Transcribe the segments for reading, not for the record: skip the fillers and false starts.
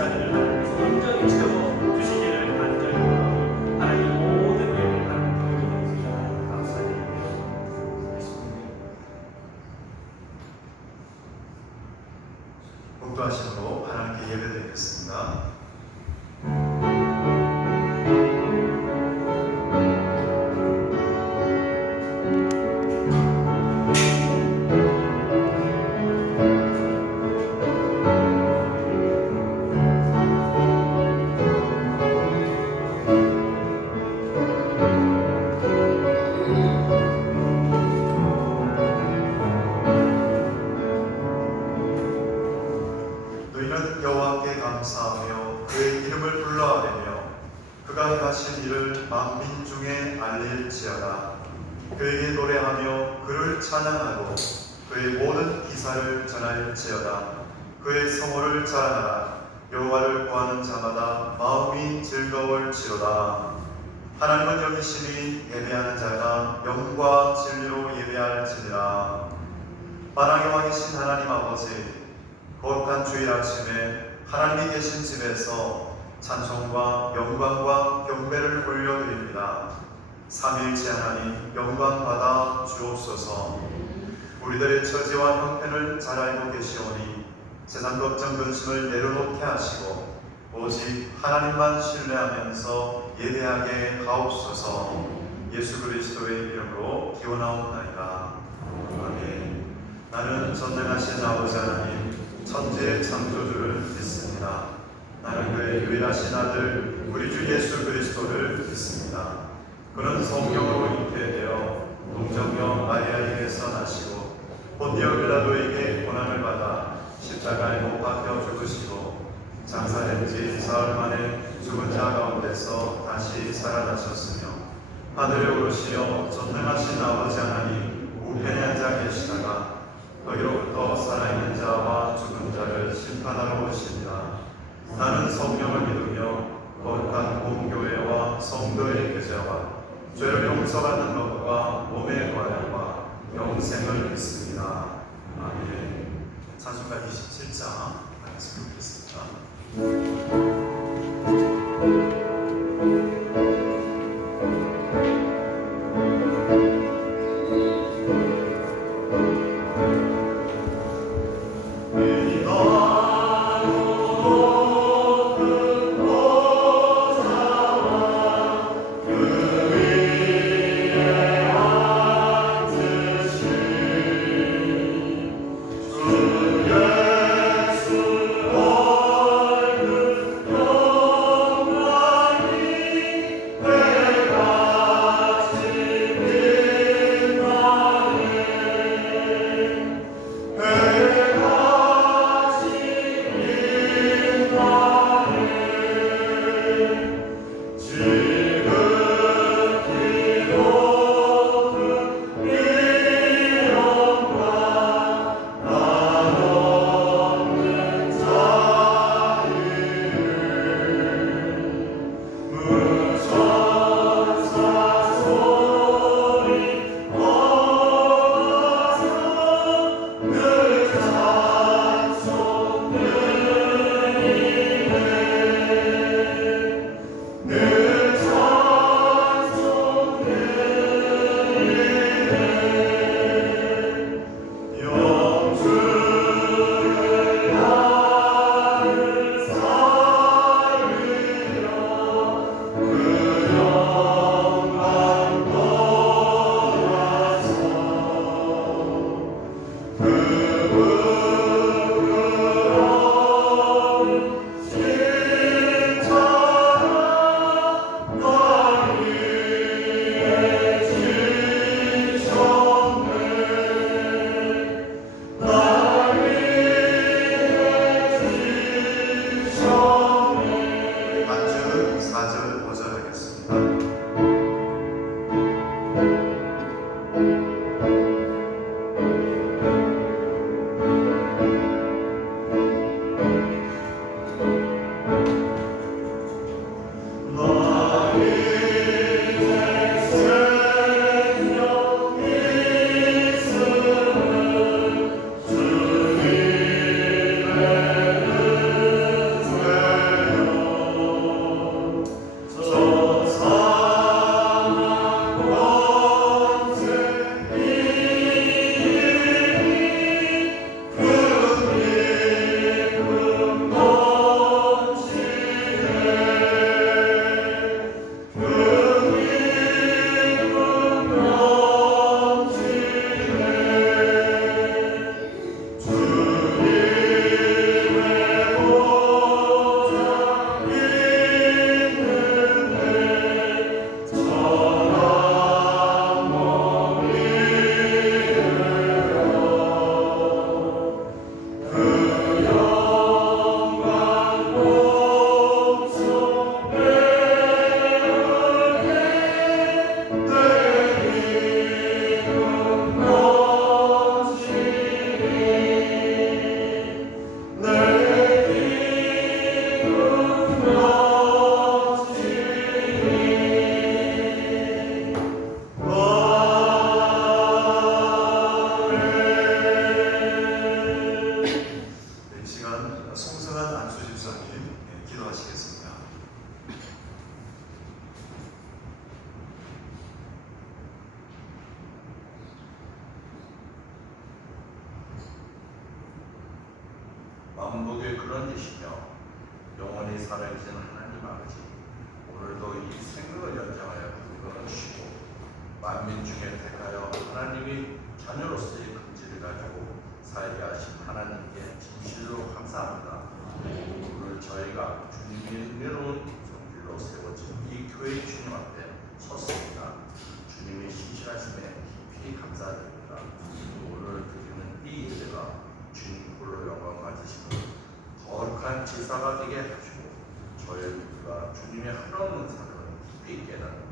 자리를 하나님께서 온전히 채워주시기를 간절히 바라고 하나님 모든 일을 하나님께 드리겠습니다. 감사드립니다. 복도하심으로 하나님께 예배드리겠습니다. 너희는 여호와께 감사하며 그의 이름을 불러아뢰며 그가 행하신 일을 만민 중에 알릴지어다. 그에게 노래하며 그를 찬양하고 그의 모든 기사를 전할지어다. 그의 성호를 자랑하라. 여호와를 구하는 자마다 마음이 즐거울지로다. 하나님은 영이시니 예배하는 자가 영과 진리로 예배할지니라. 만왕의 왕이신 하나님 아버지, 거룩한 주일 아침에 하나님이 계신 집에서 찬송과 영광과 경배를 올려드립니다. 삼위일체 하나님 영광 받아 주옵소서. 우리들의 처지와 형편을 잘 알고 계시오니 세상 걱정 근심을 내려놓게 하시고 오직 하나님만 신뢰하면서 예배하게 하옵소서. 예수 그리스도의 이름으로 기원하옵나이다. 아멘. 나는 전능하신 아버지 하나님 천지의 창조주를 믿습니다. 나는 그의 유일하신 아들 우리 주 예수 그리스도를 믿습니다. 그는 성령으로 잉태되어 동정녀 마리아에게서 나시고 본디오 빌라도에게 고난을 받아 십자가에 못 박혀 죽으시고 장사된 지 사흘 만에 죽은 자 가운데서 다시 살아나셨으며 하늘에 오르시어 전능하신 아버지 하나님 우편에 앉아 계시다가 거기로부터 살아있는 자와 죽은 자를 심판하러 오십니다. 나는 성령을 믿으며 거룩한 공교회와 성도의 교제와 죄를 용서받는 것과 몸의 관련과 영생을 믿습니다. 아멘. 찬송가 27장 같이 읽겠습니다. 근원이시며 영원히 살아계신 하나님 아버지, 오늘도 이 생명을 연장하여 근거를 주시고 만민 중에 택하여 하나님이 자녀로서의 긍지를 가지고 살게 하신 하나님께 진실로 감사합니다. 오늘 저희가 주님의 은혜로운 성질로 세워진 이 교회 주님 앞에 섰습니다. 주님의 신실하심에 깊이 감사드립니다. 오늘 드리는 이 예배가 주님 홀로 영광 받으시는 거룩한 제사가 되게 하시고 저희 모두가 주님의 한없는 사랑을 깊이 깨닫는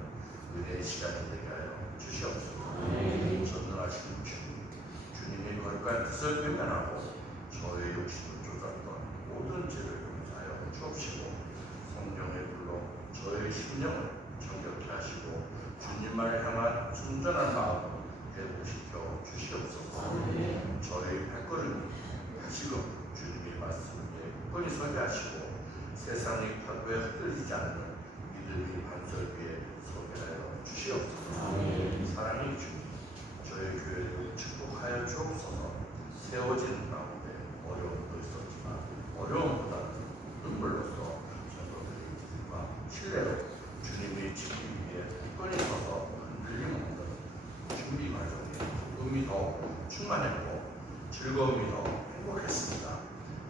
은혜의 시간이 되게 하여 주시옵소서. 전능하신 주님의 거룩한 뜻을 외면하고 저의 욕심을 쫓았던 모든 죄를 용서하여 주옵시고 성령의 불로 저의 심령을 정결케 하시고 주님을 향한 순전한 마음을 회복시켜 주시옵소서. 저의 발걸음이 다시금 주님의 말씀을 굳건히 서게 하시고 세상의 파도에 흔들리지 않는 믿음의 반석 위에 서게 하여 주시옵소서. 사랑의 주님, 저희 교회를 축복하여 주옵소서. 세워지는 가운데 어려움도 있었지만 어려움보다는 눈물로써 전도드리는 신뢰로 주님의 지기 위에 굳건히 서서 흔들림 없는 준비 과정에 기쁨이 더 충만했고 즐거움이 더 행복했습니다.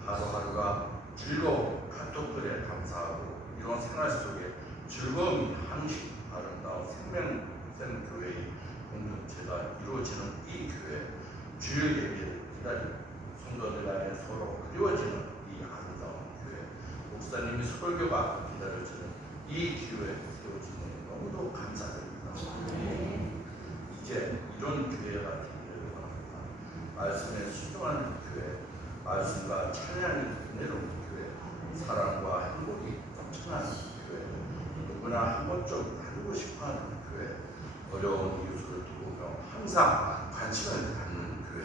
하루하루가 즐거운 카톡글에 감사하고 이런 생활 속에 즐거움이 항시 아름다운 생명된 교회의 공동체가 이루어지는 이 교회, 주일 예배를 기다리고 성도들 간에 서로 그리워지는 이 아름다운 교회, 목사님이 설교가 기다려지는 이 기회에 세워지는 너무도 감사드립니다. 이제 이런 교회가 되기를 원합니다. 말씀에 순종하는 교회, 말씀과 찬양이 은혜로운 교회, 사랑과 행복이 넘쳐나는 교회, 누구나 한 번쯤 다니고 싶어하는 교회, 어려운 이웃을 도우며 항상 관심을 갖는 교회,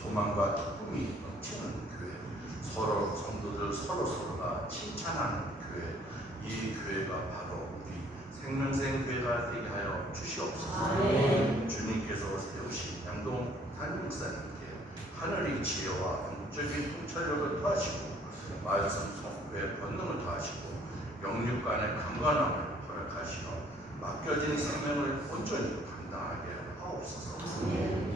소망과 기쁨이 넘치는 교회, 서로 성도들 서로가 칭찬하는 교회, 이 교회가 바로 우리 생명생 교회가 되게 하여 주시옵소서. 주님께서 세우신 양동 담임 목사님께 하늘의 지혜와 영적인 통찰력을 더하시고 말씀 성교의 권능을 더하시고 영육 간의 강건함을 허락하시어 맡겨진 생명을 온전히 감당하게 하옵소서.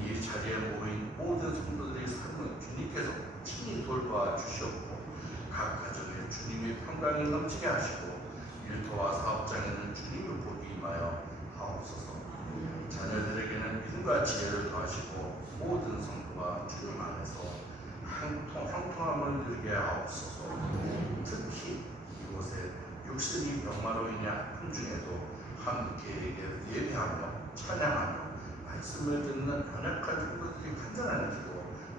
이 자리에 모인 모든 성도들의 삶을 주님께서 친히 돌봐 주시옵고 각 가정에 주님의 평강이 넘치게 하시고 일터와 사업장에는 주님의 복이 임하여 하옵소서. 자녀들에게는 믿음과 지혜를 더하시고 모든 성도가 주님 안에서 형통함을 누리게 하옵소서. 특히 이곳에 육신이 병마로 인한 중에도 함께 예배하며 찬양하며 말씀을 듣는 연약한 성도들이 간절한 기도,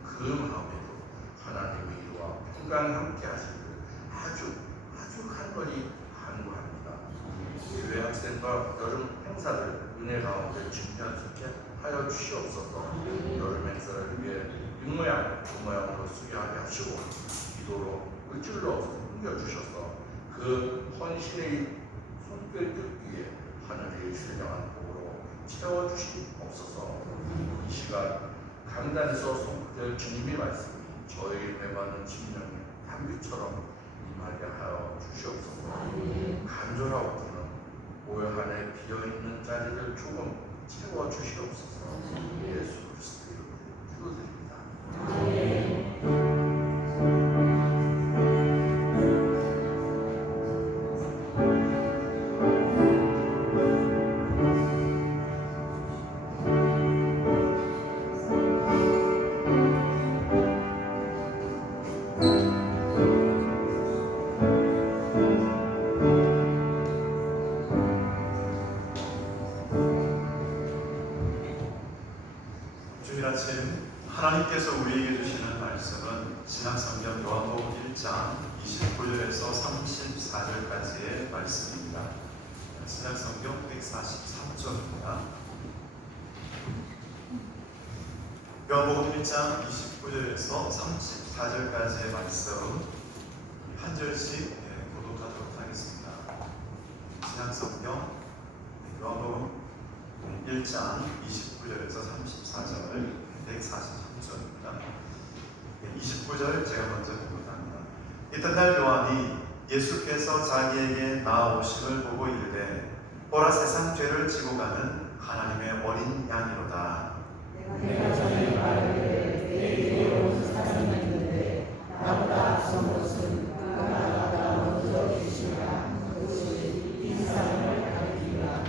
그 마음에도 하나님의 이루와 평강이 함께 하시기를 아주 간절히 간구합니다. 교회 학생과 여름 행사를 은혜 가운데 준비할 수 있게 하여 주시옵소서. 여름 행사를 위해 육모양, 조모양으로 쓰게 하게 하시고 기도로 물질로 옮겨주셔서 그 헌신의 손길 뜯기에 하늘의 신령한 복으로 채워주시옵소서. 이 시간 강단에서 선포될 주님의 말씀이 저희 메마른 심령에 담비처럼 임하게 하여 주시옵소서. 간절하옵고는 올 한 해 비어있는 자리를 조금 채워주시옵소서. 예수 그리스도의 이름으로 기도드립니다. 주일 아침 하나님께서 우리에게 주시는 말씀은 신약성경 요한복음 1장 29절에서 34절까지의 말씀입니다. 신약성경 143쪽입니다. 요한복음 1장 29절에서 34절까지의 말씀 한 절씩 교독하도록 하겠습니다. 신약성경 요한복음 1장 29절에서 34절 143쪽입니다. 29절 제가 먼저 공부합니다. 이튿날 요한이 예수께서 자기에게 나아오심을 보고 이르되 보라 세상 죄를 지고 가는 하나님의 어린 양이로다. 내가 전에 말하기를 내 뒤에 오는 사람이 있는데 나보다 앞선 것은 그가 나보다 먼저 계시니라. 그것이 이 사람을 가리키리라.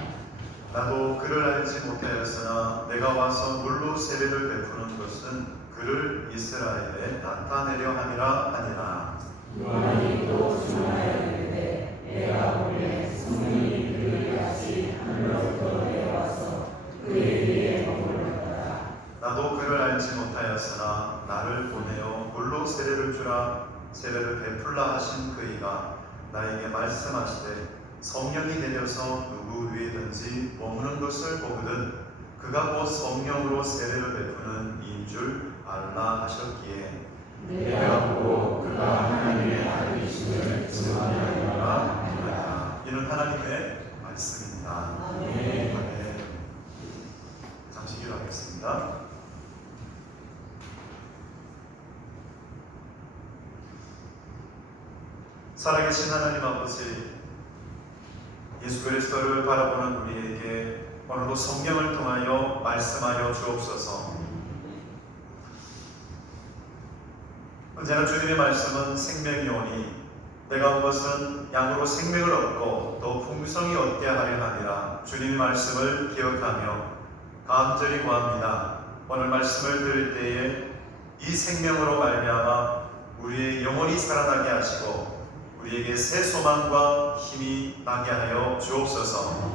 나도 그를 알지 못하였으나 내가 와서 물로 세례를 베푸는 것은 그를 이스라엘에 나타내려 함이라 하니라. 요한이 또 주문하여 이르되 내가 보내 성령이 그에게 같이 하늘로부터 내려와서 그의 뒤에 머물렀다. 나도 그를 알지 못하였으나 나를 보내어 물로 세례를 주라 세례를 베풀라 하신 그이가 나에게 말씀하시되 성령이 내려서 누구 위에든지 머무는 것을 보거든 그가 곧 성령으로 세례를 베푸는 이인 줄 알라 하셨기에 내가 보고 그가 하나님의 아들이심을 증언하노라 하니라. 이는 하나님의 말씀입니다. 아멘. 아멘. 잠시 기도하겠습니다. 살아계신 하나님 아버지, 예수 그리스도를 바라보는 우리에게 오늘도 성령을 통하여 말씀하여 주옵소서. 언제나 주님의 말씀은 생명이오니 내가 온 것은 양으로 생명을 얻고 또 풍성히 얻게 하려 함이라. 주님의 말씀을 기억하며 간절히 구합니다. 오늘 말씀을 들을 때에 이 생명으로 말미암아 우리의 영혼이 살아나게 하시고 우리에게 새 소망과 힘이 나게 하여 주옵소서.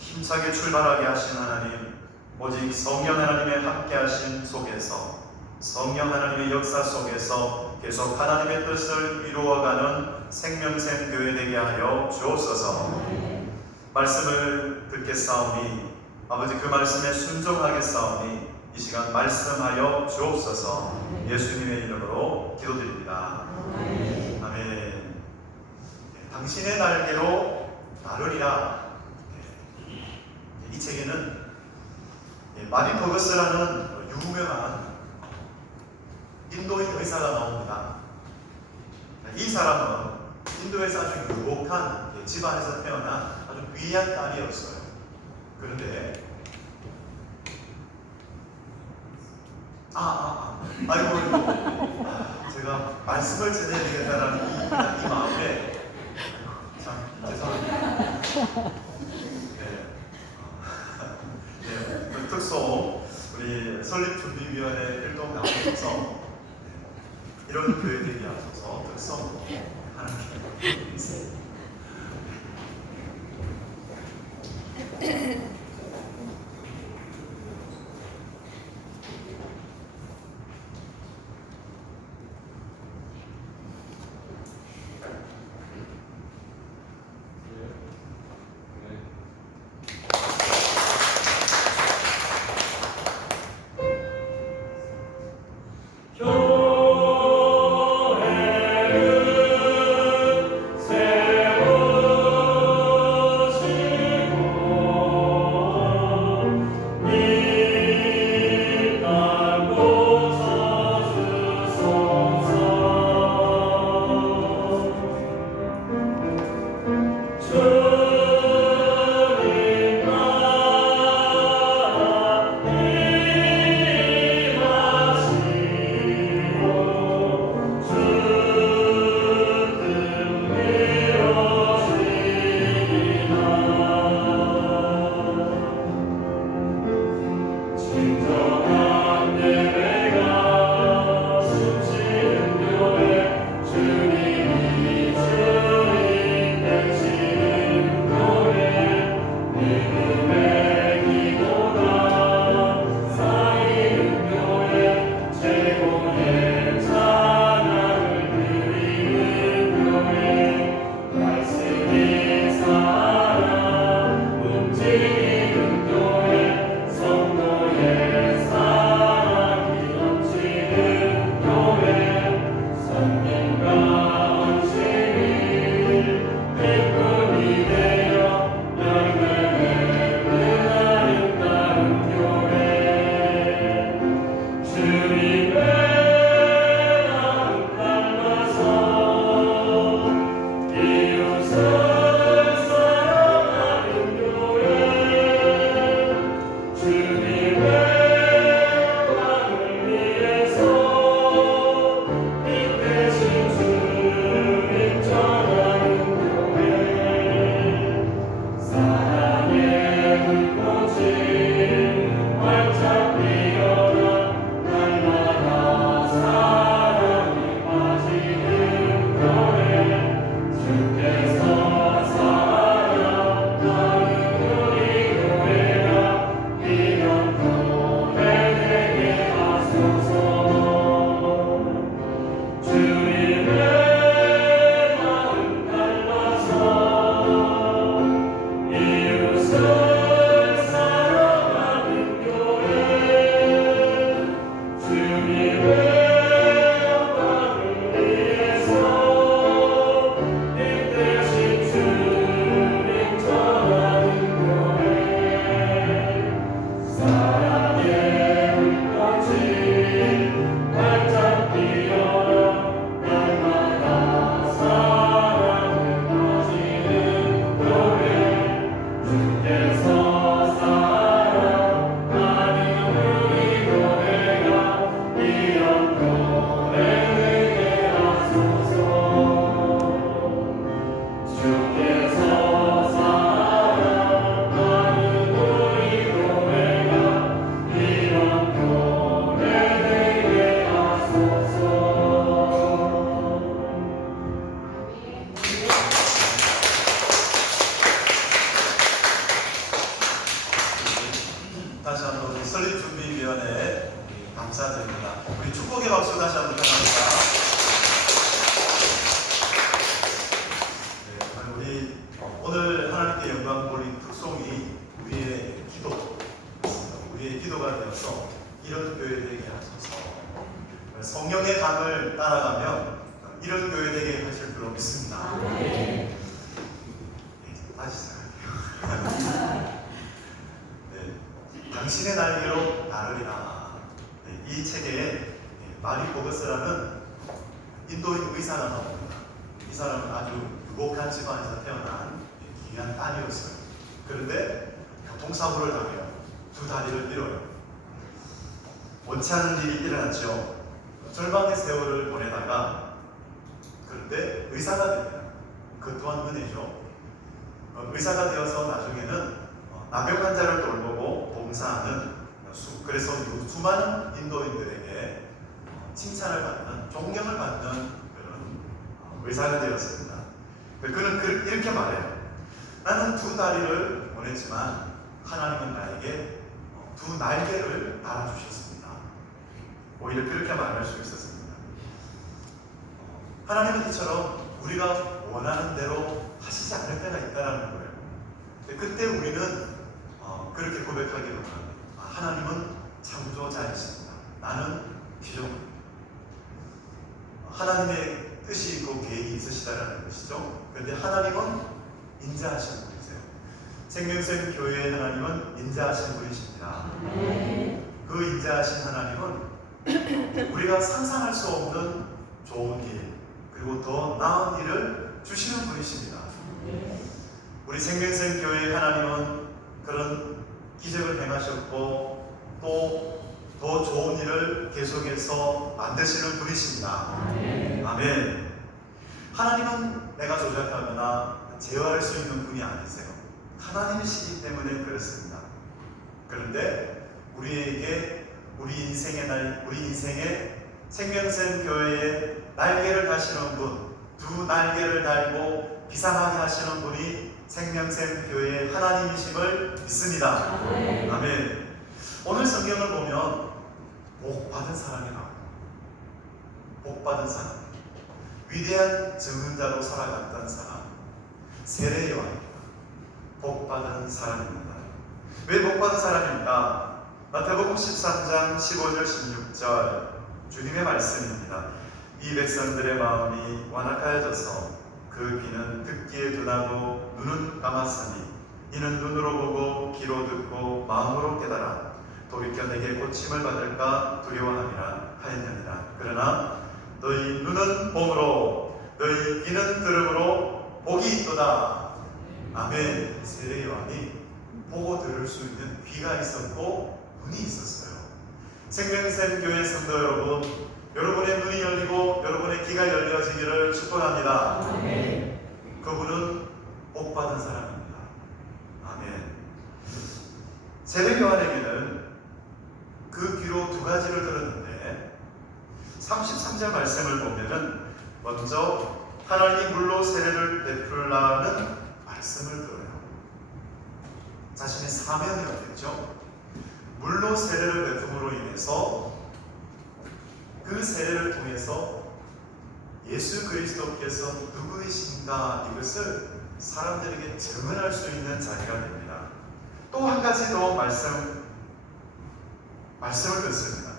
힘차게 출발하게 하신 하나님, 오직 성령 하나님의 함께 하심 속에서 성령 하나님의 역사 속에서 계속 하나님의 뜻을 이루어가는 생명샘 교회 되게 하여 주옵소서. 말씀을 듣겠사오니 아버지 그 말씀에 순종하겠사오니 이 시간 말씀하여 주옵소서. 예수님의 이름으로 기도드립니다. 아멘. 당신의 날개로 나르리라. 이 책에는 마리 버거스라는 유명한 인도인 의사가 나옵니다. 이 사람은 인도에서 아주 유복한 집안에서 태어난 아주 귀한 딸이었어요. 그런데 아이고 제가 말씀을 전해야 되겠다라는 이 마음에 참 죄송합니다. 네, 특소 우리 설립준비위원회 일동 나오셔서 이런 교회 되게 하셔서 특성 하나님께 있습니다. 교회를 감을 따라가며 이런 교회 되게 하실 줄 믿습니다. 네, 다시 시작할게요. 네, 당신의 날개로 나르리라. 네, 이 책에 마리 보거스라는 인도인 의사가 나옵니다. 이 사람은 아주 유복한 집안에서 태어난 귀한 딸이었어요. 그런데 교통사고를 당해요. 두 다리를 잃어요. 원치 않은 일이 일어났죠. 절망의 세월을 보내다가 그런데 의사가 됩니다. 그 또한 은혜죠. 의사가 되어서 나중에는 나병 환자를 돌보고 봉사하는 그래서 수많은 인도인들에게 칭찬을 받는, 존경을 받는 그런 의사가 되었습니다. 그는 이렇게 말해요. 나는 두 다리를 보냈지만 하나님은 나에게 두 날개를 달아주셨습니다. 오히려 그렇게 말할 수 있었습니다. 하나님은 이처럼 우리가 원하는 대로 하시지 않을 때가 있다는 거예요. 그때 우리는 그렇게 고백하기를 원합니다. 하나님은 창조자이십니다. 나는 피조물입니다. 하나님의 뜻이 있고 계획이 있으시다라는 것이죠. 그런데 하나님은 인자하신 분이세요. 생명샘 교회의 하나님은 인자하신 분이십니다. 그 인자하신 하나님은 우리가 상상할 수 없는 좋은 일 그리고 더 나은 일을 주시는 분이십니다. 우리 생명샘 교회의 하나님은 그런 기적을 행하셨고 또 더 좋은 일을 계속해서 만드시는 분이십니다. 아멘. 하나님은 내가 조작하거나 제어할 수 있는 분이 아니세요. 하나님이시기 때문에 그렇습니다. 그런데 우리에게 우리 인생의 생명샘 교회에 날개를 다시는 분, 두 날개를 달고 비상하게 하시는 분이 생명샘 교회의 하나님이심을 믿습니다. 아멘. 오늘 성경을 보면 복받은 사람이 나와요. 복받은 사람, 위대한 증언자로 살아갔던 사람, 세례 요한입니다. 복받은 사람입니다. 왜 복받은 사람입니까? 마태복음 13장 15절 16절 주님의 말씀입니다. 이 백성들의 마음이 완악하여져서 그 귀는 듣기에 둔하고 눈은 감았으니 이는 눈으로 보고 귀로 듣고 마음으로 깨달아 돌이켜 내게 고침을 받을까 두려워함이라 하였느니라. 그러나 너희 눈은 봄으로 너희 귀는 들음으로 복이 있도다. 아멘. 세례 요한이 보고 들을 수 있는 귀가 있었고 눈이 있었어요. 생명샘 교회 성도 여러분, 여러분의 눈이 열리고 여러분의 귀가 열려지기를 축복합니다. 아멘. 그분은 복받은 사람입니다. 아멘. 세례 요한에게는 그 귀로 두 가지를 들었는데 33절 말씀을 보면은 먼저 하나님이 물로 세례를 베풀라는 말씀을 들어요. 자신의 사명이 어땠죠? 물로 세례를 베품으로 인해서 그 세례를 통해서 예수 그리스도께서 누구이신가 이것을 사람들에게 증언할 수 있는 자리가 됩니다. 또 한 가지 더 말씀을 듣습니다.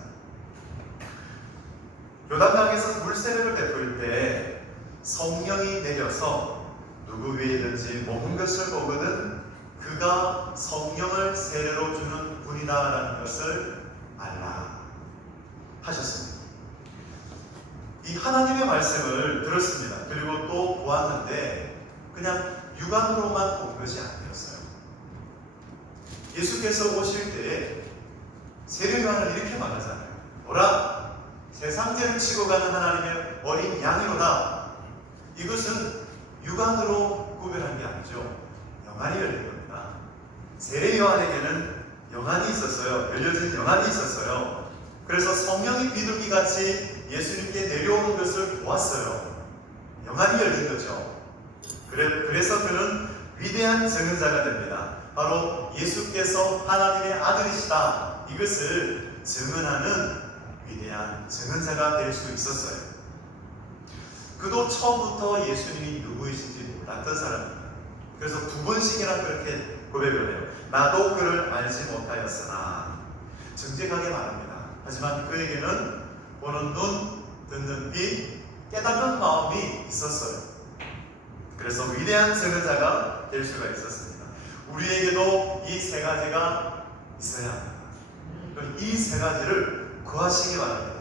요단강에서 물세례를 베풀 때 성령이 내려서 누구 위에든지 먹은 것을 보거든 그가 성령을 세례로 주는 분이다라는 것을 알라 하셨습니다. 이 하나님의 말씀을 들었습니다. 그리고 또 보았는데 그냥 육안으로만 본 것이 아니었어요. 예수께서 오실 때에 세례 요한을 이렇게 말하잖아요. 보라, 세상 죄를 치고 가는 하나님의 어린 양이로다. 이것은 육안으로 구별한 게 아니죠. 영안이 열린 겁니다. 세례 요한에게는 영안이 있었어요. 열려진 영안이 있었어요. 그래서 성령이 비둘기같이 예수님께 내려오는 것을 보았어요. 영안이 열린 거죠. 그래서 그는 위대한 증언자가 됩니다. 바로 예수께서 하나님의 아들이시다. 이것을 증언하는 위대한 증언자가 될 수 있었어요. 그도 처음부터 예수님이 누구이신지 몰랐던 사람입니다. 그래서 두 번씩이나 그렇게 고백을 해요. 나도 그를 알지 못하였으나 정직하게 말합니다. 하지만 그에게는 보는 눈, 듣는 귀, 깨닫는 마음이 있었어요. 그래서 위대한 선교자가 될 수가 있었습니다. 우리에게도 이 세 가지가 있어야 합니다. 이 세 가지를 구하시기 바랍니다.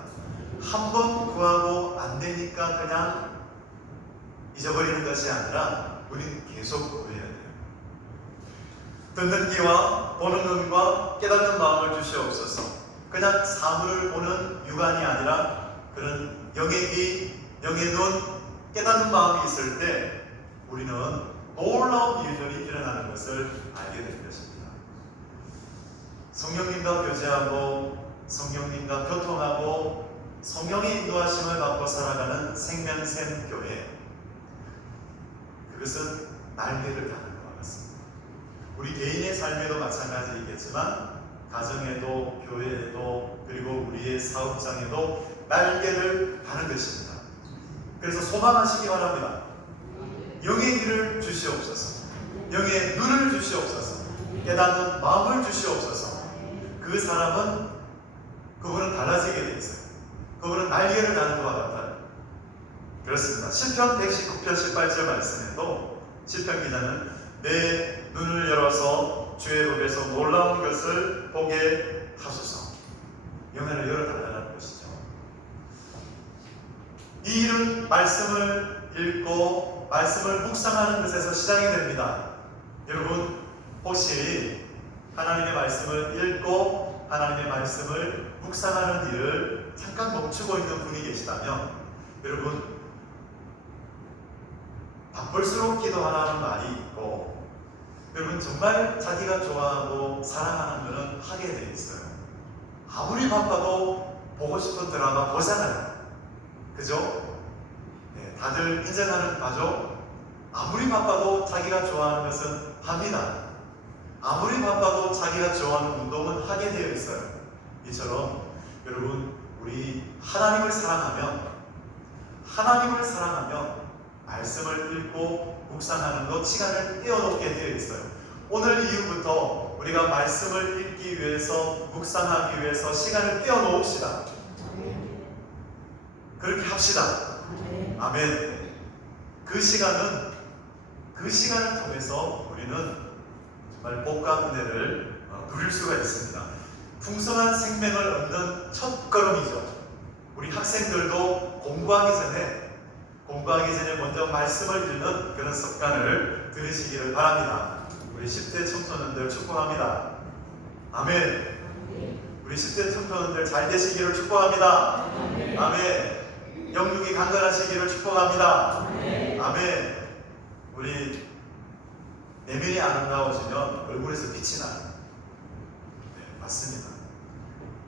한 번 구하고 안 되니까 그냥 잊어버리는 것이 아니라 우리는 계속 구해야 돼요. 듣는 귀와 보는 눈과 깨닫는 마음을 주시옵소서. 그냥 사물을 보는 육안이 아니라 그런 영의 귀, 영의 눈, 깨닫는 마음이 있을 때 우리는 놀라운 일들이 일어나는 것을 알게 될 것입니다. 성령님과 교제하고 성령님과 교통하고 성령의 인도하심을 받고 살아가는 생명샘 교회, 그것은 날개를 다는 것과 같습니다. 우리 개인의 삶에도 마찬가지이겠지만 가정에도 교회에도 그리고 우리의 사업장에도 날개를 다는 것입니다. 그래서 소망하시기 바랍니다. 영의 귀를 주시옵소서. 영의 눈을 주시옵소서. 깨닫는 마음을 주시옵소서. 그 사람은 그분은 달라지게 돼 있어요. 그분은 날개를 다는 것과 같아요. 그렇습니다. 시편 119편 18절 말씀에도 시편 기자는 내 눈을 열어서 주의 법에서 놀라운 것을 보게 하소서. 영혼을 열어달라는 것이죠. 이 일은 말씀을 읽고 말씀을 묵상하는 것에서 시작이 됩니다. 여러분 혹시 하나님의 말씀을 읽고 하나님의 말씀을 묵상하는 일을 잠깐 멈추고 있는 분이 계시다면 여러분 바쁠수록 기도하라는 말이 있고 여러분 정말 자기가 좋아하고 사랑하는 것은 하게 돼 있어요. 아무리 바빠도 보고 싶은 드라마 보잖아요. 그죠? 네, 다들 인정하는 바죠? 아무리 바빠도 자기가 좋아하는 것은 합니다. 아무리 바빠도 자기가 좋아하는 운동은 하게 되어 있어요. 이처럼 여러분 우리 하나님을 사랑하면 말씀을 읽고 묵상하는 것 시간을 떼어놓게 되어 있어요. 오늘 이후부터 우리가 말씀을 읽기 위해서 묵상하기 위해서 시간을 떼어놓읍시다. 그렇게 합시다. 아멘. 그 시간을 통해서 우리는 정말 복과 은혜를 누릴 수가 있습니다. 풍성한 생명을 얻는 첫 걸음이죠. 우리 학생들도 공부하기 전에 먼저 말씀을 읽는 그런 습관을 들이시기를 바랍니다. 우리 10대 청소년들 축복합니다. 아멘. 우리 10대 청소년들 잘 되시기를 축복합니다. 아멘. 영육이 강건하시기를 축복합니다. 아멘. 우리 내면이 아름다워지면 얼굴에서 빛이 나요. 네, 맞습니다.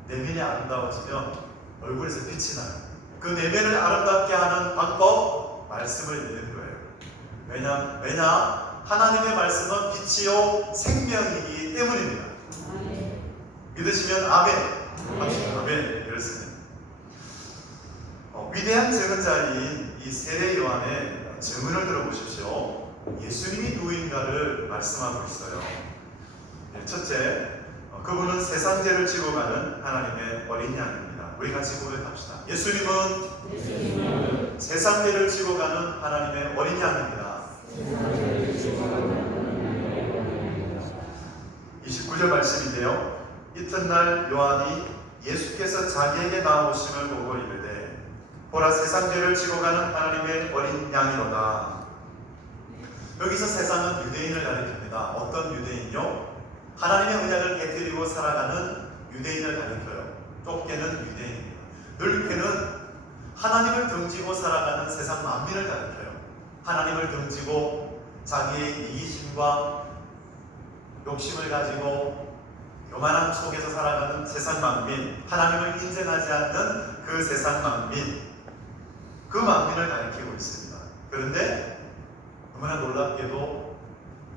내면이 아름다워지면 얼굴에서 빛이 나요. 그 내면을 아름답게 하는 방법, 말씀을 읽는 거예요. 왜냐? 하나님의 말씀은 빛이요 생명이기 때문입니다. 믿으시면 아멘. 아멘. 그렇습니다. 위대한 증언자인 이 세례 요한의 증언을 들어보십시오. 예수님이 누구인가를 말씀하고 있어요. 첫째, 그분은 세상 죄를 지고 가는 하나님의 어린 양입니다. 우리 같이 고백합시다. 예수님은 세상 죄를 지고 가는 하나님의 어린 양입니다. 29절 말씀인데요. 이튿날 요한이 예수께서 자기에게 나오심을 보고 이르되 보라 세상 죄를 지고 가는 하나님의 어린 양이로다. 여기서 세상은 유대인을 가리킵니다. 어떤 유대인요? 하나님의 언약을 깨뜨리고 살아가는 유대인을 가리켜요. 좁게는 유대인입니다. 넓게는 하나님을 등지고 살아가는 세상 만민을 가리켜요. 하나님을 등지고 자기의 이기심과 욕심을 가지고 교만함 속에서 살아가는 세상 만민, 하나님을 인정하지 않는 그 세상 만민, 그 만민을 가리키고 있습니다. 그런데 너무나 놀랍게도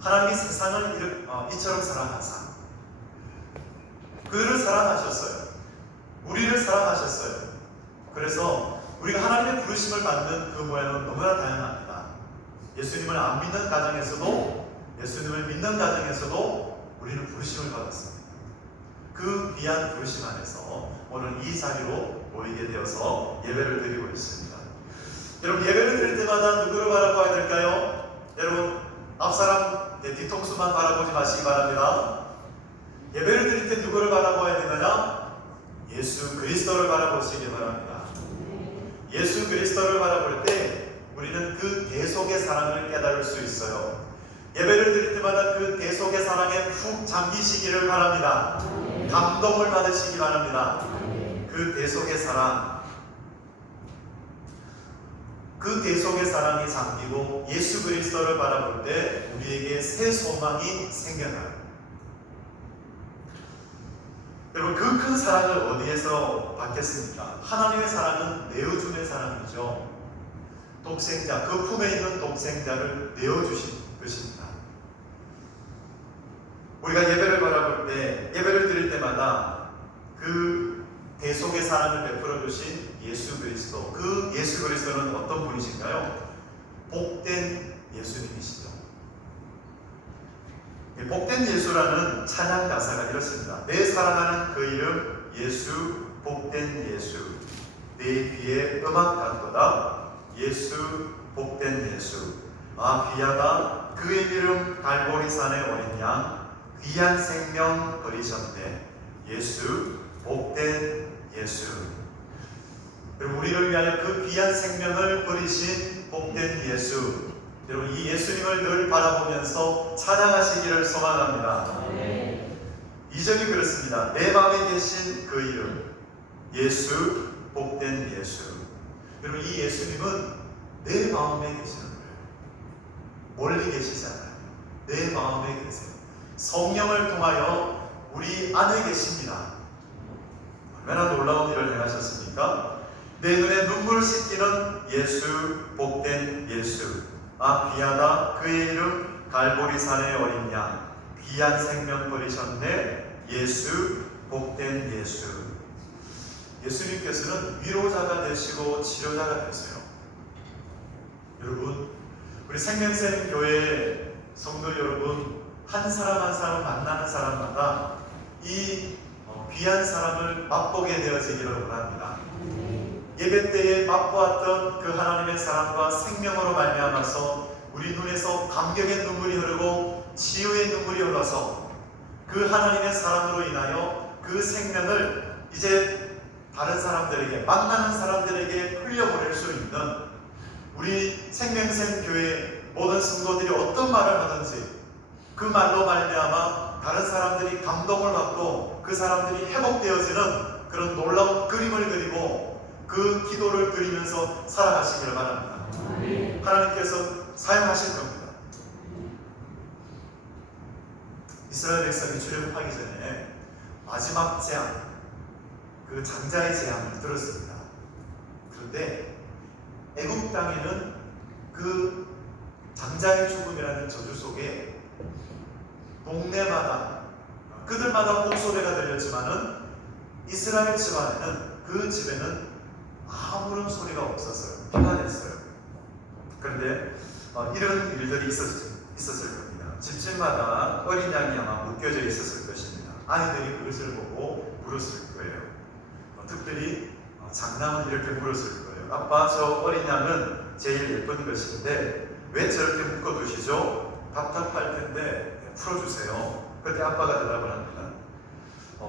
하나님이 세상을 이처럼 사랑하사 그를 사랑하셨어요. 우리를 사랑하셨어요. 그래서 우리가 하나님의 부르심을 받는 그 모양은 너무나 다양합니다. 예수님을 안 믿는 가정에서도 예수님을 믿는 가정에서도 우리는 부르심을 받았습니다. 그 귀한 부르심 안에서 오늘 이 자리로 모이게 되어서 예배를 드리고 있습니다. 여러분, 예배를 드릴 때마다 누구를 바라봐야 될까요? 여러분, 앞사람 뒤통수만 바라보지 마시기 바랍니다. 예배를 드릴 때 누구를 바라봐야 되느냐? 예수 그리스도를 바라보시기 바랍니다. 예수 그리스도를 바라볼 때 우리는 그 대속의 사랑을 깨달을 수 있어요. 예배를 드릴 때마다 그 대속의 사랑에 푹 잠기시기를 바랍니다. 감동을 받으시기 바랍니다. 그 대속의 사랑, 그 대속의 사랑이 잠기고 예수 그리스도를 바라볼 때 우리에게 새 소망이 생겨나요. 여러분, 그 큰 사랑을 어디에서 받겠습니까? 하나님의 사랑은 내어주는 사랑이죠. 독생자, 그 품에 있는 독생자를 내어주신 것입니다. 우리가 예배를 바라볼 때, 예배를 드릴 때마다 그 대속의 사랑을 베풀어 주신 예수 그리스도, 그 예수 그리스도는 어떤 분이신가요? 복된 예수님이시죠. 복된 예수라는 찬양 가사가 이렇습니다. 내 사랑하는 그 이름 예수, 복된 예수. 내 귀에 음악 같도다. 예수, 복된 예수. 아, 귀하다. 그의 이름 갈보리산의 어린 양. 귀한 생명 버리셨네. 예수, 복된 예수. 여러분, 우리를 위하여 그 귀한 생명을 버리신 복된 예수. 여러분, 이 예수님을 늘 바라보면서 찬양하시기를 소망합니다. 2절이 그렇습니다. 내 마음에 계신 그 이름 예수, 복된 예수. 여러분, 이 예수님은 내 마음에 계시는 거예요. 멀리 계시지 않아요. 내 마음에 계세요. 성령을 통하여 우리 안에 계십니다. 얼마나 놀라운 일을 행하셨습니까? 내 눈에 눈물 씻기는 예수, 복된 예수. 아, 귀하다. 그의 이름 갈보리산의 어린 양. 귀한 생명 버리셨네. 예수, 복된 예수. 예수님께서는 위로자가 되시고 치료자가 되세요. 여러분, 우리 생명샘 교회 성도 여러분, 한 사람 한 사람 만나는 사람마다 이 귀한 사람을 맛보게 되어지기를 원합니다. 예배 때에 맛보았던 그 하나님의 사랑과 생명으로 말미암아서 우리 눈에서 감격의 눈물이 흐르고 치유의 눈물이 흘러서 그 하나님의 사랑으로 인하여 그 생명을 이제 다른 사람들에게, 만나는 사람들에게 흘려보낼 수 있는 우리 생명샘 교회 모든 성도들이 어떤 말을 하든지 그 말로 말미암아 다른 사람들이 감동을 받고 그 사람들이 회복되어지는 그런 놀라운 그림을 그리고 그 기도를 드리면서 살아가시기를 바랍니다. 하나님께서 사용하실 겁니다. 이스라엘 백성이 출애굽하기 전에 마지막 재앙, 그 장자의 재앙을 들었습니다. 그런데 애굽 땅에는 그 장자의 죽음이라는 저주 속에 동네마다 그들마다 목소리가 들렸지만은 이스라엘 집안에는 그 집에는 아무런 소리가 없었어요. 평안했어요. 그런데 이런 일들이 있었을 겁니다. 집집마다 어린 양이 아마 묶여져 있었을 것입니다. 아이들이 그것을 보고 물었을 거예요. 특별히 장남은 이렇게 물었을 거예요. 아빠, 저 어린 양은 제일 예쁜 것인데 왜 저렇게 묶어두시죠? 답답할 텐데 풀어주세요. 그때 아빠가 대답을 합니다.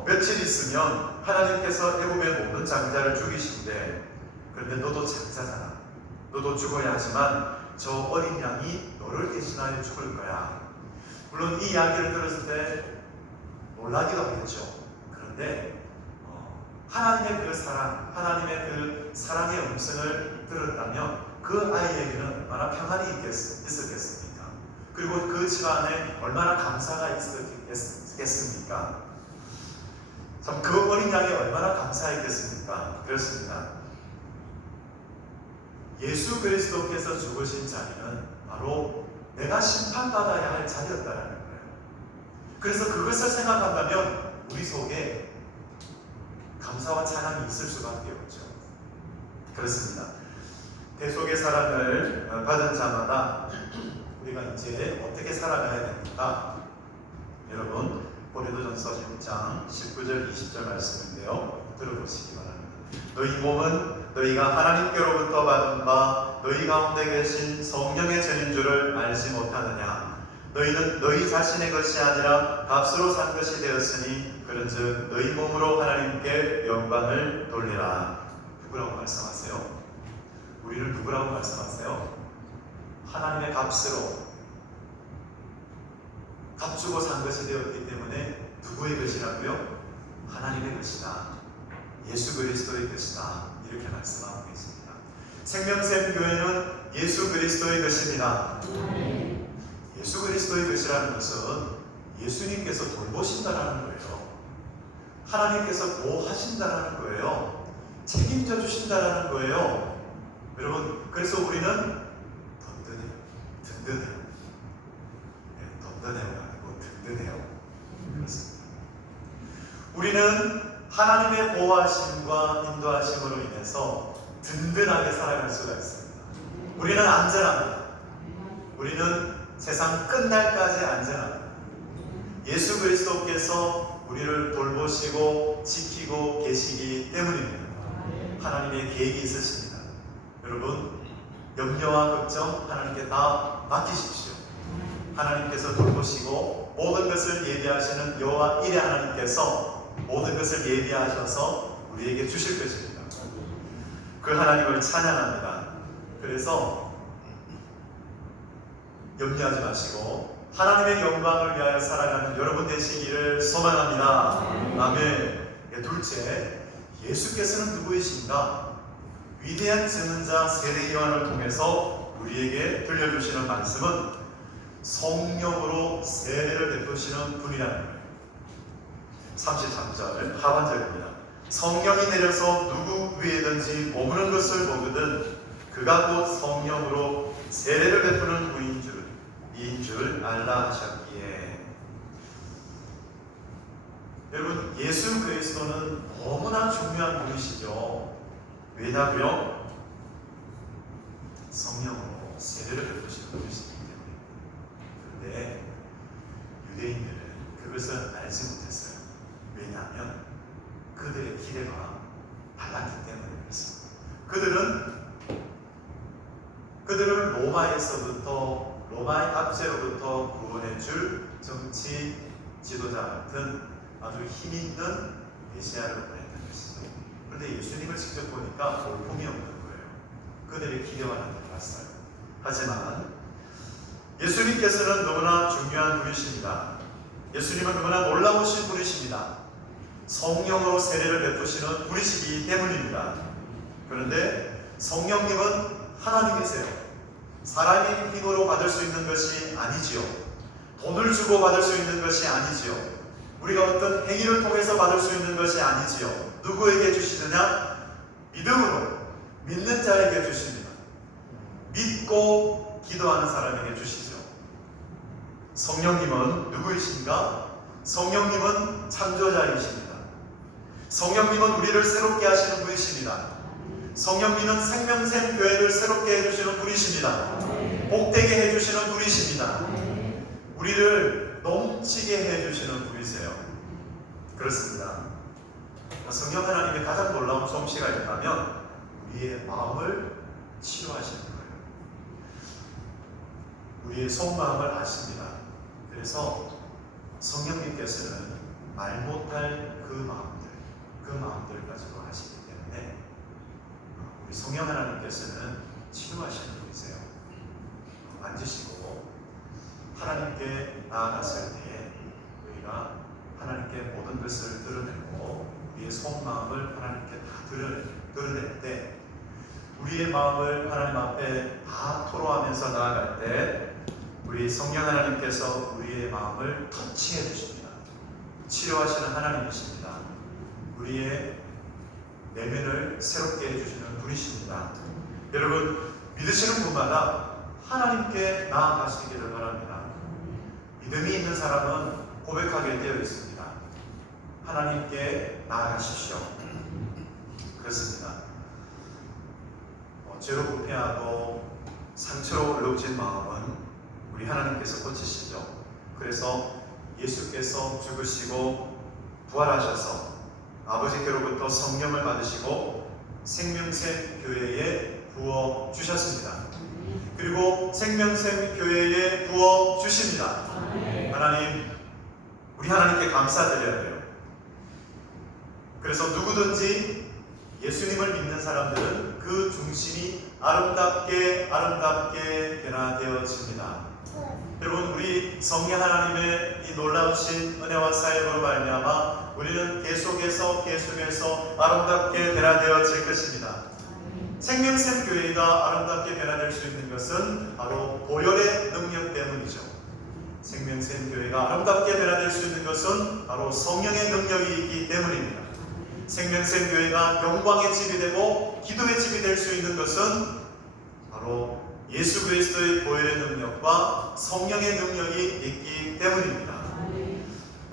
며칠 있으면 하나님께서 애굽의 모든 장자를 죽이신대. 그런데 너도 장자잖아. 너도 죽어야 하지만 저 어린 양이 너를 대신하여 죽을 거야. 물론 이 이야기를 들었을 때 놀라기도 하겠죠. 그런데 하나님의 그 사랑, 하나님의 그 사랑의 음성을 들었다면 그 아이에게는 얼마나 평안이 있었겠습니까? 그리고 그 집안에 얼마나 감사가 있었겠습니까? 참, 그 어린 양이 얼마나 감사했겠습니까? 그렇습니다. 예수 그리스도께서 죽으신 자리는 바로 내가 심판받아야 할 자리였다는 거예요. 그래서 그것을 생각한다면 우리 속에 감사와 찬양이 있을 수밖에 없죠. 그렇습니다. 대속의 사랑을 받은 자마다 우리가 이제 어떻게 살아가야 됩니까? 여러분, 고린도전서 6장 19절 20절 말씀인데요. 들어보시기 바랍니다. 너희 몸은 너희가 하나님께로부터 받은 바 너희 가운데 계신 성령의 전인 줄을 알지 못하느냐. 너희는 너희 자신의 것이 아니라 값으로 산 것이 되었으니 그런즉 너희 몸으로 하나님께 영광을 돌리라. 누구라고 말씀하세요? 우리를 누구라고 말씀하세요? 하나님의 값으로 값주고 산 것이 되었기 때문에 누구의 것이라고요? 하나님의 것이다. 예수 그리스도의 것이다. 이렇게 말씀하고 계십니다. 생명샘 교회는 예수 그리스도의 것입니다. 예수 그리스도의 것이라는 것은 예수님께서 돌보신다라는 거예요. 하나님께서 보호하신다라는 거예요. 책임져 주신다라는 거예요. 여러분, 그래서 우리는 든든해요. 든든해요가 아니고 든든해요. 그렇습니다. 우리는 하나님의 보호하심과 인도하심으로 인해서 든든하게 살아갈 수가 있습니다. 우리는 안전합니다. 우리는 세상 끝날까지 안전합니다. 예수 그리스도께서 우리를 돌보시고 지키고 계시기 때문입니다. 하나님의 계획이 있으십니다. 여러분, 염려와 걱정 하나님께 다 맡기십시오. 하나님께서 돌보시고 모든 것을 예비하시는 여호와 일의 하나님께서 모든 것을 예비하셔서 우리에게 주실 것입니다. 그 하나님을 찬양합니다. 그래서 염려하지 마시고 하나님의 영광을 위하여 살아가는 여러분 되시기를 소망합니다. 아멘. 둘째, 예수께서는 누구이신가? 위대한 증언자 세례 요한을 통해서 우리에게 들려주시는 말씀은 성령으로 세례를 베푸시는 분이라는 거예요. 33절 하반절입니다. 성령이 내려서 누구 위에든지 머무는 것을 보거든 그가 곧 성령으로 세례를 베푸는 분인 줄 알라 하셨기에. 여러분, 예수 그리스도는 너무나 중요한 분이시죠. 왜냐고요? 성령으로 세례를 베푸시는 분이시기 때문에. 그런데 유대인들은 그것을 알지 못했어요. 왜냐하면 그들의 기대가 달랐기 때문에 그렇습니다. 그들은 로마의 압제로부터 구원해줄 정치 지도자 같은 아주 힘있는 메시아를 원했던 것이죠. 그런데 예수님을 직접 보니까 볼품이 없는 거예요. 그들의 기대와는 달랐어요. 하지만 예수님께서는 너무나 중요한 분이십니다. 예수님은 너무나 놀라우신 분이십니다. 성령으로 세례를 베푸시는 분이시기 때문입니다. 그런데 성령님은 하나님이세요. 사람의 힘으로 받을 수 있는 것이 아니지요. 돈을 주고 받을 수 있는 것이 아니지요. 우리가 어떤 행위를 통해서 받을 수 있는 것이 아니지요. 누구에게 주시느냐? 믿음으로 믿는 자에게 주십니다. 믿고 기도하는 사람에게 주시죠. 성령님은 누구이신가? 성령님은 창조자이십니다. 성령님은 우리를 새롭게 하시는 분이십니다. 성령님은 생명샘 교회를 새롭게 해주시는 분이십니다. 복되게 해주시는 분이십니다. 우리를 넘치게 해주시는 분이세요. 그렇습니다. 성령 하나님의 가장 놀라운 솜씨가 있다면 우리의 마음을 치료하시는 거예요. 우리의 속마음을 아십니다. 그래서 성령님께서는 말 못할 그 마음들 가지고 하시기 때문에 우리 성령 하나님께서는 치료하시는 분이세요. 앉으시고 하나님께 나아갔을 때에 우리가 하나님께 모든 것을 드러내고 우리의 속마음을 하나님께 다 드러낼 때 우리의 마음을 하나님 앞에 다 토로하면서 나아갈 때 우리 성령 하나님께서 우리의 마음을 터치해 주십니다. 치료하시는 하나님이십니다. 우리의 내면을 새롭게 해주시는 분이십니다. 여러분, 믿으시는 분마다 하나님께 나아가시기를 바랍니다. 믿음이 있는 사람은 고백하게 되어 있습니다. 하나님께 나아가십시오. 그렇습니다. 죄로 부패하고 상처로 울룩진 마음은 우리 하나님께서 고치시죠. 그래서 예수께서 죽으시고 부활하셔서 아버지께로부터 성령을 받으시고 생명샘 교회에 부어 주셨습니다. 그리고 생명샘 교회에 부어 주십니다. 하나님, 우리 하나님께 감사드려야 돼요. 그래서 누구든지 예수님을 믿는 사람들은 그 중심이 아름답게 변화되어집니다. 여러분, 우리 성령 하나님의 이 놀라우신 은혜와 사역으로 말미암아 우리는 계속해서 아름답게 변화되어질 것입니다. 생명샘 교회가 아름답게 변화될 수 있는 것은 바로 보혈의 능력 때문이죠. 생명샘 교회가 아름답게 변화될 수 있는 것은 바로 성령의 능력이 있기 때문입니다. 생명샘 교회가 영광의 집이 되고 기도의 집이 될 수 있는 것은 바로 예수 그리스도의 보혈의 능력과 성령의 능력이 있기 때문입니다.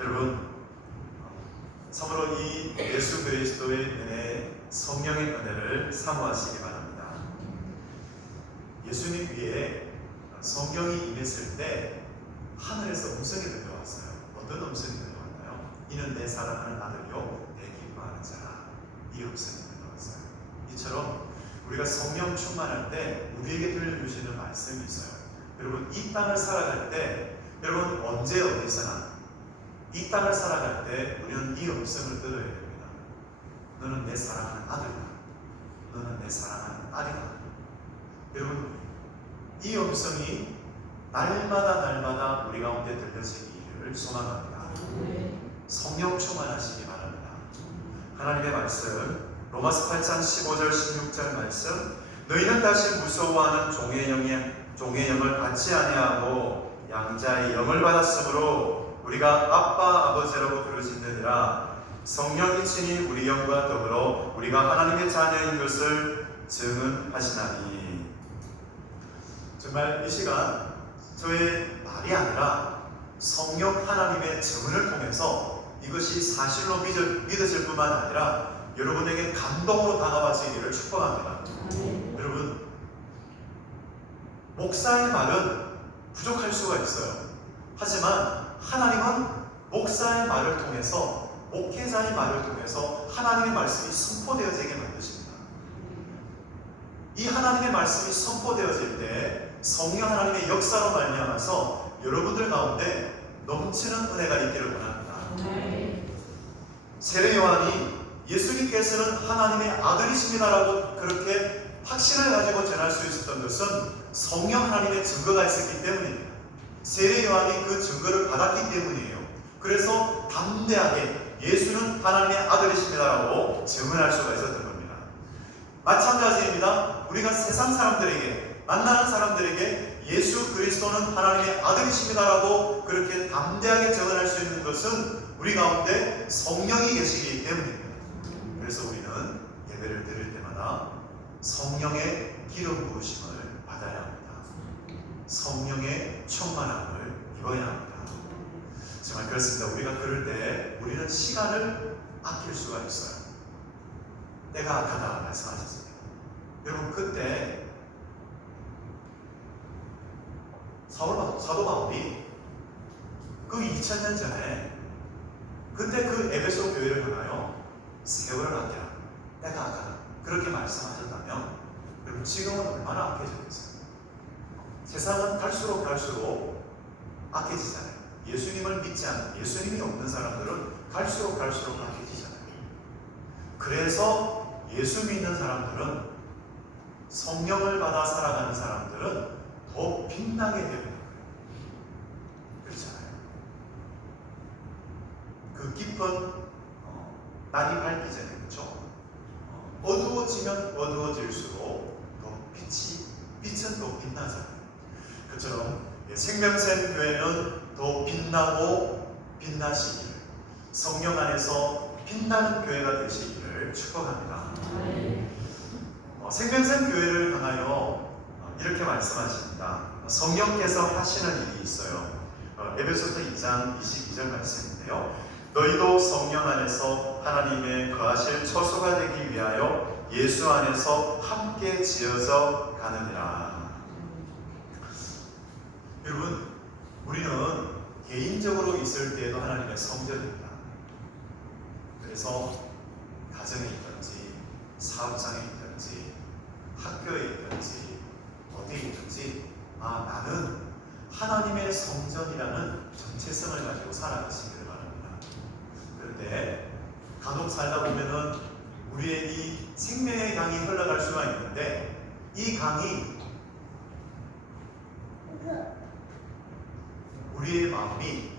여러분, 참으로 이 예수 그리스도의 은혜, 성령의 은혜를 사모하시기 바랍니다. 예수님 위에 성령이 임했을 때 하늘에서 음성이 들려왔어요. 어떤 음성이 들려왔나요? 이는 내 사랑하는 아들이요 내 기뻐하는 자라. 이 음성이 들려왔어요. 이처럼 우리가 성령 충만할 때 우리에게 들려주시는 말씀이 있어요. 여러분, 이 땅을 살아갈 때, 여러분 언제 어디서나 이 땅을 살아갈 때 우리는 이 음성을 들어야 됩니다. 너는 내 사랑하는 아들이다. 너는 내 사랑하는 딸이다. 여러분, 이 음성이 날마다 우리 가운데 들려지기를 소망합니다. 성령 충만하시기 바랍니다. 하나님의 말씀, 로마서 8장 15절 16절 말씀, 너희는 다시 무서워하는 종의 영을 받지 아니하고 양자의 영을 받았으므로 우리가 아빠 아버지라고 부르짖느니라. 성령이 친히 우리 영과 더불어 우리가 하나님의 자녀인 것을 증언하시나니. 정말 이 시간 저의 말이 아니라 성령 하나님의 증언을 통해서 이것이 사실로 믿어질 뿐만 아니라 여러분에게 감동으로 다가와지기를 축복합니다. 여러분, 목사의 말은 부족할 수가 있어요. 하지만 하나님은 목사의 말을 통해서, 목회자의 말을 통해서 하나님의 말씀이 선포되어지게 만드십니다. 이 하나님의 말씀이 선포되어질 때 성령 하나님의 역사로 말미암아서 여러분들 가운데 넘치는 은혜가 있기를 원합니다. 세례 요한이 예수님께서는 하나님의 아들이십니다라고 그렇게 확신을 가지고 전할 수 있었던 것은 성령 하나님의 증거가 있었기 때문입니다. 세례 요한이 그 증거를 받았기 때문이에요. 그래서 담대하게 예수는 하나님의 아들이십니다라고 증언할 수가 있었던 겁니다. 마찬가지입니다. 우리가 세상 사람들에게, 만나는 사람들에게 예수 그리스도는 하나님의 아들이십니다라고 그렇게 담대하게 증언할 수 있는 것은 우리 가운데 성령이 계시기 때문입니다. 그래서 우리는 예배를 드릴 때마다 성령의 기름 부으심을 받아야 합니다. 성령의 충만함을 입어야 합니다. 정말 그렇습니다. 우리가 그럴 때 우리는 시간을 아낄 수가 있어요. 때가 악하다 말씀하셨습니다. 여러분, 그때 사도 바울이 그 2000년 전에 그때 그 에베소 교회를 향하여 세월을 아껴라, 때가 악하다 그렇게 말씀하셨다면 여러분, 지금은 얼마나 악해졌겠어요? 세상은 갈수록 악해지잖아요. 예수님을 믿지 않는, 예수님이 없는 사람들은 갈수록 악해지잖아요. 그래서 예수 믿는 사람들은, 성령을 받아 살아가는 사람들은 더 빛나게 되는 거예요. 그렇잖아요. 그 깊은 날이 밝기 전에, 그렇죠? 어두워지면 어두워질수록 빛은 더 빛나잖아요. 그처럼 생명샘 교회는 더 빛나고 빛나시기를, 성령 안에서 빛나는 교회가 되시기를 축복합니다. 생명샘 교회를 향하여 이렇게 말씀하십니다. 성령께서 하시는 일이 있어요. 에베소서 2장 22절 말씀인데요. 너희도 성령 안에서 하나님의 거하실 처소가 되기 위하여 예수 안에서 함께 지어져 가느니라. 여러분, 우리는 개인적으로 있을 때에도 하나님의 성전입니다. 그래서 가정에 있든지 사업장에 있든지 학교에 있든지 어디에 있든지 나는 하나님의 성전이라는 정체성을 가지고 살아가시기를 바랍니다. 그런데 간혹 살다 보면은 우리의 이 생명의 강이 흘러갈 수가 있는데 이 강이 우리의 마음이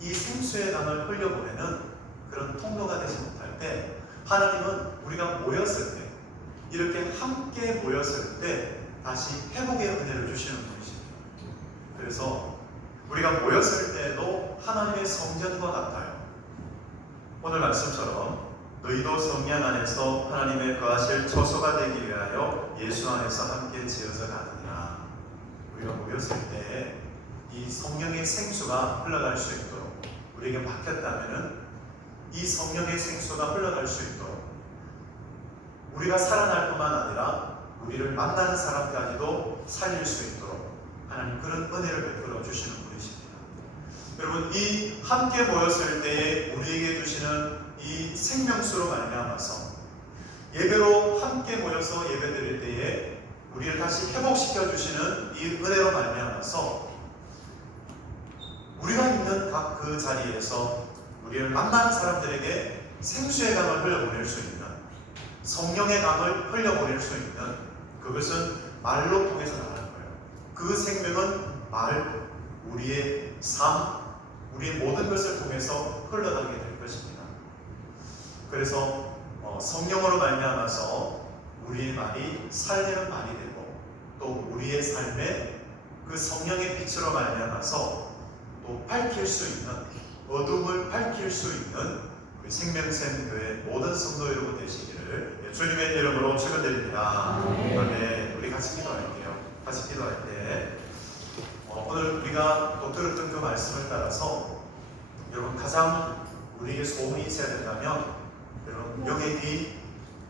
이 생수의 강을 흘려보내는 그런 통로가 되지 못할 때 하나님은 우리가 모였을 때 이렇게 함께 모였을 때 다시 회복의 은혜를 주시는 분이십니다. 그래서 우리가 모였을 때도 하나님의 성전과 같아요. 오늘 말씀처럼 너희도 성령 안에서 하나님의 거하실 처소가 되기 위하여 예수 안에서 함께 지어져 가느니라. 우리가 모였을 때 이 성령의 생수가 흘러갈 수 있도록 우리에게 맡겼다면은 이 성령의 생수가 흘러갈 수 있도록 우리가 살아날 뿐만 아니라 우리를 만나는 사람까지도 살릴 수 있도록 하나님 그런 은혜를 베풀어 주시는 분이십니다. 여러분, 이 함께 모였을 때에 우리에게 주시는 이 생명수로 말미암아서 예배로 함께 모여서 예배드릴 때에 우리를 다시 회복시켜 주시는 이 은혜로 말미암아서 우리가 있는 각 그 자리에서 우리를 만나는 사람들에게 생수의 강을 흘려보낼 수 있는, 성령의 강을 흘려보낼 수 있는, 그것은 말로 통해서 나가는 거예요. 그 생명은 말, 우리의 삶, 우리의 모든 것을 통해서 흘러가게 될 것입니다. 그래서 성령으로 말미암아서 우리의 말이 살리는 말이 되고, 또 우리의 삶에 그 성령의 빛으로 말미암아서 또 밝힐 수 있는, 어둠을 밝힐 수 있는 우리 생명샘 교회 모든 성도 여러분 되시기를 주님의 이름으로 축원드립니다. 아멘. 우리 같이 기도할게요. 같이 기도할 때 오늘 우리가 또 들었던 그 말씀을 따라서 여러분 가장 우리에게 소원이 있어야 된다면 여러분 영의 귀,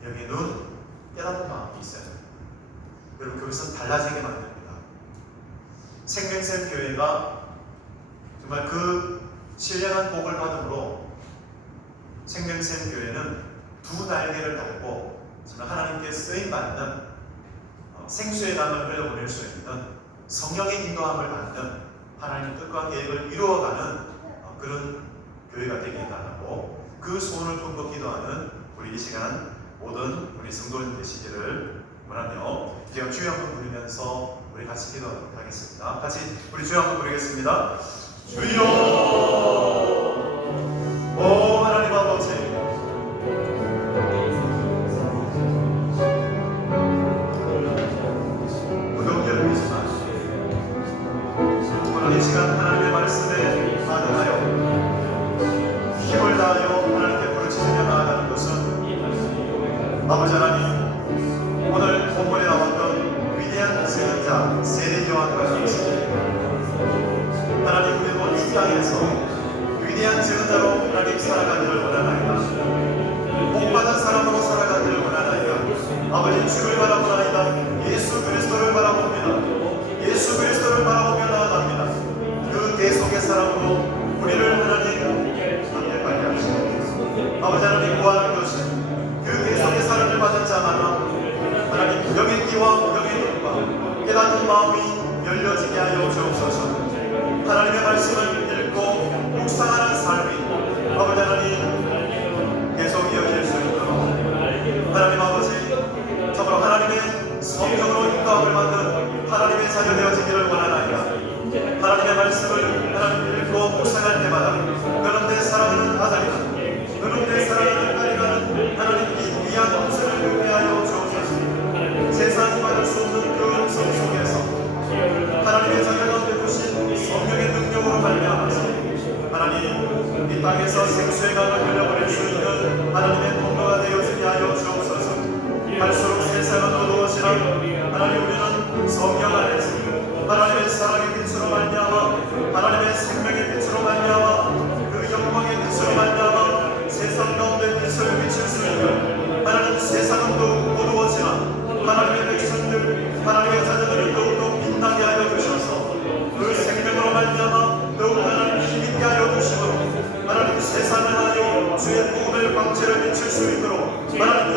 영의 눈, 깨닫는 마음이 있어야 됩니다. 여러분 그것은 달라지게 만듭니다. 생명샘 교회가 정말 그 신령한 복을 받음으로 생명샘 교회는 두 날개를 달고 정말 하나님께 쓰임받는 생수의 강을 흘려보낼 수 있는 성령의 인도함을 받는 하나님의 뜻과 계획을 이루어가는 그런 교회가 되길 바라고 그 소원을 품고 기도하는 우리 이 시간 모든 우리 성도님 되시기를 원하며 제가 주여 한번 부르면서 우리 같이 기도하도록 하겠습니다. 같이 우리 주여 한번 부르겠습니다. 주여 오 하나님 아버지 무덤결이지만 오늘 이 시간 하나님의 말씀에 반응하여 힘을 다하여 하나님께 부르짖으며 나아가는 것은 아버지 하나님 오늘 본문에 나왔던 위대한 선지자 세례요한과 같이 하나님 우리도 이 땅에서 위대한 증언자로 하나님 살아가기를 원하나이다. 복받은 사람으로 살아가기를 원하나이다. 아버지 주를 바라보나이다. 예수 그리스도를 바라봅니다. 예수 그리스도를 바라보며 나아갑니다. 그 계속의 사람으로 우리를 하나님 함께 빨리 하시고 아버지 하나님 구하는 것은 그 계속의 사랑을 받은 자마다 하나님 영의 귀와 영의 눈과 깨닫는 마음이 열려지게 하여 주옵소서. 하나님의 말씀을 읽고 묵상하는 삶이 아버지 하나님 계속 이어질 수 있도록 하나님 아버지 참으로 하나님의 성령으로 인도함을 받는 하나님의 자녀 되어지기를 원하나이다. 하나님의 말씀을 하나님 읽고 묵상할 때마다 너는 내 사랑하는 아들이다. 너는 내 사랑하는 딸이라는 하나님 이 귀한 음성을 듣게 하여 주옵소서. 세상이 받을 수 없는 그 음성 속에서 하나님의 자녀가 되주신 성령의 능력으로 말미암아서 하나님 이 땅에서 생수의 강을 흘려보낼 수 있는 하나님의 통로가 되어지게 하여 주옵소서. 갈수록 세상은 어두워지나 하나님 우리는 성령 안에서 하나님의 사랑의 빛으로 말미암아 하나님의 생명의 빛으로 말미암아 그 영광의 빛으로 말미암아 세상 가운데 빛을 비칠 수 있는 하나님 세상은 더욱 어두워지나 하나님의 백성들 하나님의 자녀들을 더욱더 빛나게 하여 주셔서 그 생명으로 말미암아 더욱 하나님 힘있게 하여 주시고 하나님 세상을 하여 주의 복음의 광채를 비칠 수 있도록 하나님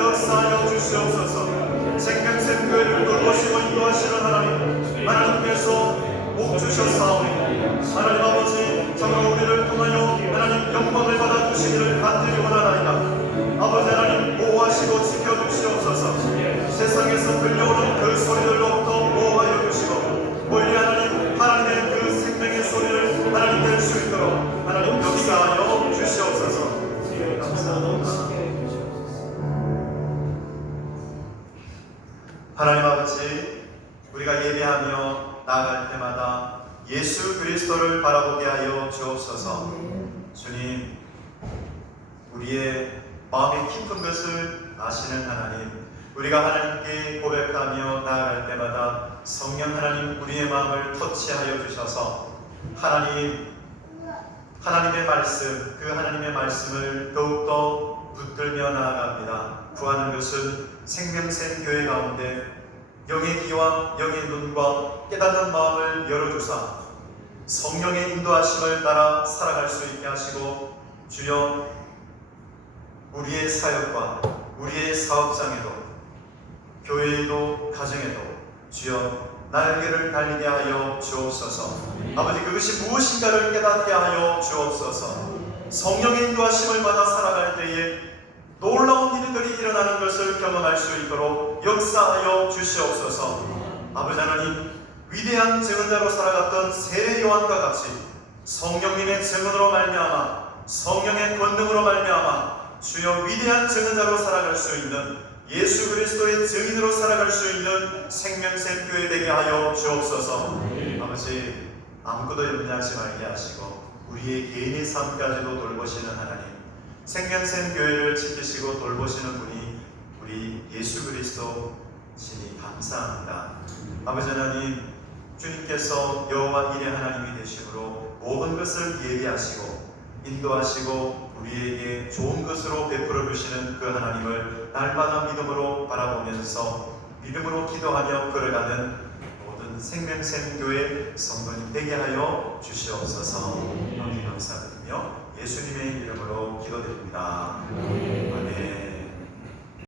예수 그리스도를 바라보게 하여 주옵소서. 주님, 우리의 마음의 깊은 것을 아시는 하나님, 우리가 하나님께 고백하며 나아갈 때마다 성령 하나님 우리의 마음을 터치하여 주셔서 하나님의 말씀, 그 하나님의 말씀을 더욱더 붙들며 나아갑니다. 구하는 것은 생명샘 교회 가운데 영의 귀와 영의 눈과 깨닫는 마음을 열어주사 성령의 인도하심을 따라 살아갈 수 있게 하시고, 주여 우리의 사역과 우리의 사업장에도 교회에도 가정에도 주여 날개를 달리게 하여 주옵소서. 아버지, 그것이 무엇인가를 깨닫게 하여 주옵소서. 성령의 인도하심을 받아 살아갈 때에 놀라운 일들이 일어나는 것을 경험할 수 있도록 역사하여 주시옵소서. 아버지 하나님, 위대한 증언자로 살아갔던 세례 요한과 같이 성령님의 증언으로 말미암아 성령의 권능으로 말미암아 주여 위대한 증언자로 살아갈 수 있는, 예수 그리스도의 증인으로 살아갈 수 있는 생명샘 교회 되게 하여 주옵소서. 아버지, 아무것도 염려하지 말게 하시고 우리의 개인의 삶까지도 돌보시는 하나님, 생명샘 교회를 지키시고 돌보시는 분이 우리 예수 그리스도시니 감사합니다. 아버지 하나님, 주님께서 여호와 일의 하나님이 되심으로 모든 것을 예비하시고 인도하시고 우리에게 좋은 것으로 베풀어 주시는 그 하나님을 날마다 믿음으로 바라보면서 믿음으로 기도하며 걸어가는 모든 생명샘 교회 성도님 되게 하여 주시옵소서. 너무 감사드리며 예수님의 이름으로 기도드립니다. 아멘.